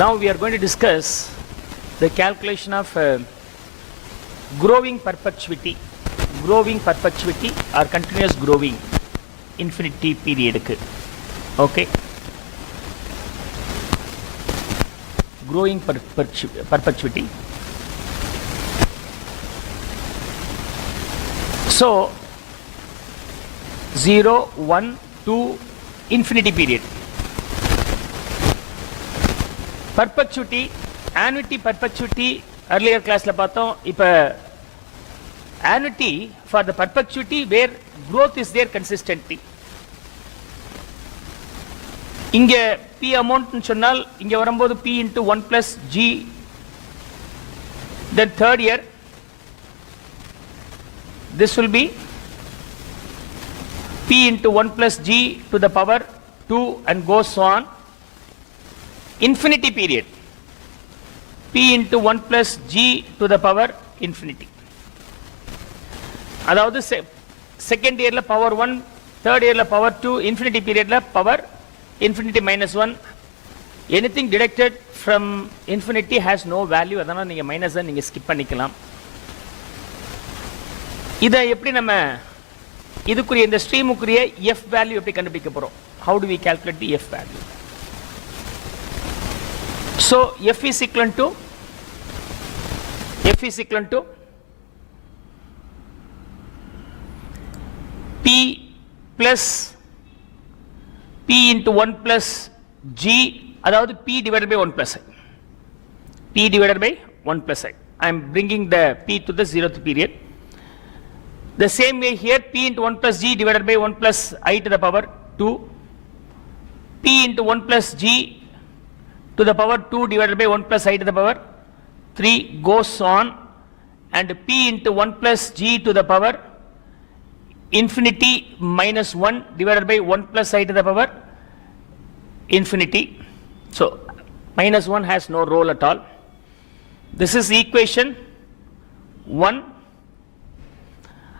Now we are going to discuss the calculation of growing perpetuity or continuous growing infinity period. Okay. Growing perpetuity. So 0, 1, 2, infinity period. Perpetuity, annuity perpetuity, earlier class la paathom. Ipa annuity for the perpetuity where growth is there consistently. Inge P amount nu sonnal inge varumbodhu P into 1 plus G, then third year this will be P into 1 plus G to the power 2 and goes on. Infinity period, P into 1 plus G to the power infinity. அதாவது second year la power 1, third year la power 2, infinity period la power infinity minus 1. Anything deducted from infinity has no value. அதனால நீங்க minus நீங்க skip பண்ணிக்கலாம். இதை எப்படி நம்ம இதுக்குரிய இந்த ஸ்ட்ரீமுக்குரிய f value எப்படி கண்டுபிடிக்க போறோம்? How do we calculate the f value? So f is equal to P plus P into 1 plus G, அதாவது P divided by 1 plus I. P divided by 1 plus I. I am bringing the P to the 0th period. The same way here, P into 1 plus G divided by 1 plus I to the power 2. P into 1 plus G to the power 2 divided by 1 plus I to the power 3 goes on, and P into 1 plus G to the power infinity minus 1 divided by 1 plus I to the power infinity. So minus 1 has no role at all. This is equation 1.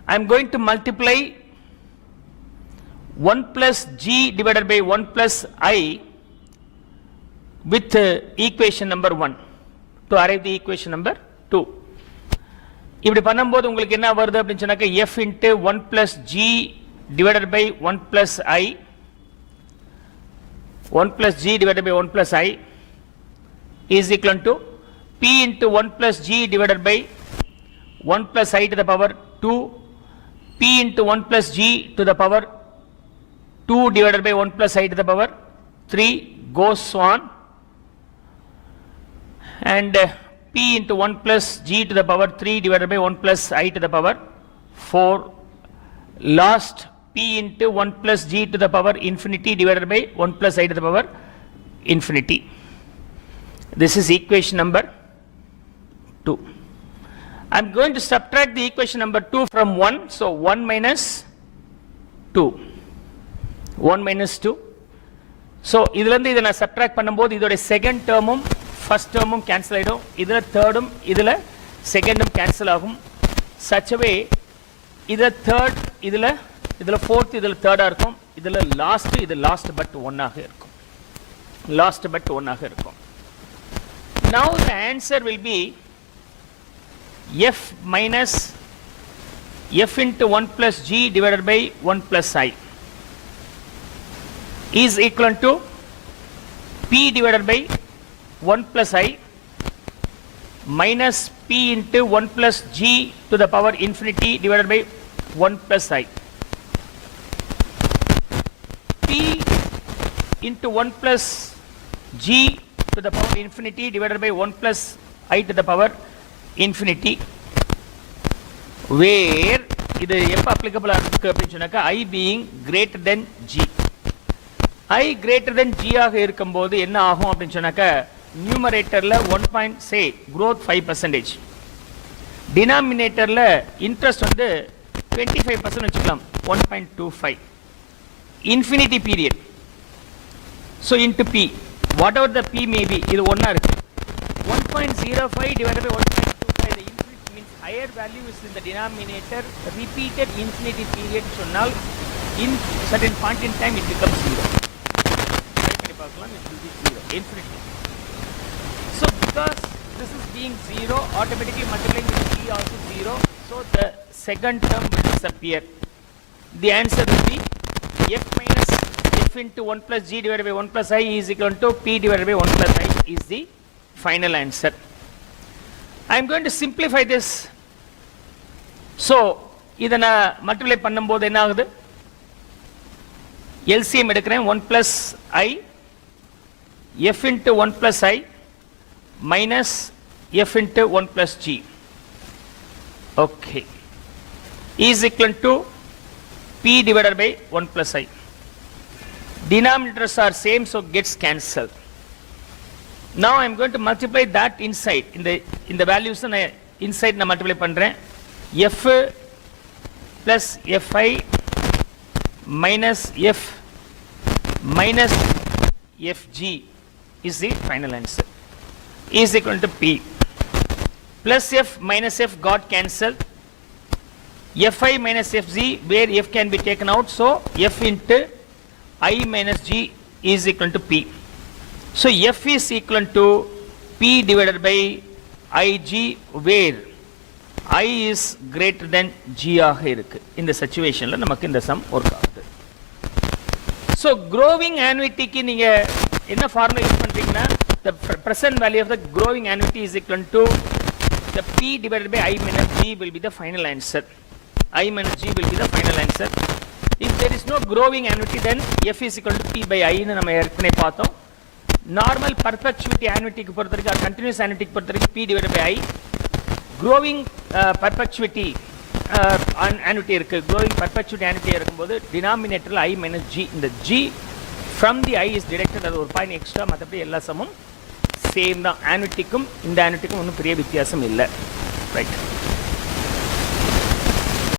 I am going to multiply 1 plus G divided by 1 plus I with equation number 1 to arrive the equation number 2. இப்படி பண்ணும்போது உங்களுக்கு என்ன வருது அப்படின்னு சொன்னாக்க f into 1 plus G divided by 1 plus I, 1 plus G divided by 1 plus I is equal to P into 1 plus G divided by 1 plus I to the power 2, P into 1 plus G to the power 2 divided by 1 plus I to the power 3 goes on, and P into 1 plus G to the power 3 divided by 1 plus I to the power 4. Last P into 1 plus G to the power infinity divided by 1 plus I to the power infinity. This is equation number 2. I am going to subtract the equation number 2 from 1. So 1 minus 2. 1 minus 2. So இதிலிருந்து இதை நான் subtract பண்ணும்போது இதோட second termum first termum cancel ஆயிடும், இதுல thirdum இதுல secondum cancel ஆகும். Such a way இதுல third இதுல fourth இதுல third ஆ இருக்கும், இதுல last இது last but 1 ஆக இருக்கும். Last but 1 ஆக இருக்கும். Now the answer will be f minus f into 1 plus G divided by 1 plus I is equal to P divided by 1 plus I minus P into 1 plus G to the power infinity divided by 1 plus I. P into 1 plus G to the power infinity divided by 1 plus I to the power infinity, where இது எப்ப applicable இருக்கு அப்படின்னு சொன்னாக்க I being greater than G. I greater than G ஆக இருக்கும்போது என்ன ஆகும் அப்படின்னு சொன்னாக்க நியூமரேட்டர்ல 1 say growth 5%, டினாமினேட்டர்ல இன்ட்ரெஸ்ட் வந்து 25% வச்சுக்கலாம் 1.25. infinity period, so into P whatever the P may be, இது ஒண்ணா இருக்கு 1.05 divided by 1.25. the infinity means higher value is in the denominator, repeated infinity period சொன்னால் in certain point in time it becomes 0. It will be 0, infinity. because this is being 0, automatically multiplying with P also 0, so the second term will disappear. The answer will be F minus F into 1 plus G divided by 1 plus I is equal to P divided by 1 plus I is the final answer. I am going to simplify this. So, இதை நான் multiply பண்ணும்போது என்ன ஆகுது? LCM எடுக்கிறேன் 1 plus I F into 1 plus I minus F into 1 plus G. Okay. Is equal to P divided by 1 plus I. Denominators are same, so gets cancelled. Now I am going to multiply that inside. In the values inside na multiply பண்றேன். F plus Fi minus F minus Fg is the final answer. Is equal to P. Plus F minus F got cancelled. Fi minus Fg, where F can be taken out, so F into I minus G is equal to P. So F is equal to P divided by Ig, where I is greater than G ஆக இருக்கு. இந்த situationல நமக்கு இந்த sum work ஆகுது. So growing annuity க்கு நீங்க என்ன formula use பண்றீங்கன்னா, the present value of the growing annuity is equal to the P divided by I minus G will be the final answer. I minus G will be the final answer. If there is no growing annuity, then F is equal to P by I ன்னு நம்ம ஏற்கனவே பார்த்தோம். Normal perpetuity annuity க்கு பொறுத்தவரைக்கும், continuous annuity க்கு பொறுத்தவரைக்கும் P divided by I. Growing perpetuity annuity இருக்கு. Growing perpetuity annuity இருக்கும்போது denominatorல I minus G, இந்த G from the I is deducted, அது ஒரு பாயிண்ட் எக்ஸ்ட்ரா, மற்றபடி எல்லா சமும் சேம் தான். annuity க்கும் இந்த annuity க்கும் ஒன்றும் பெரிய வித்தியாசம் இல்லை. ரைட்.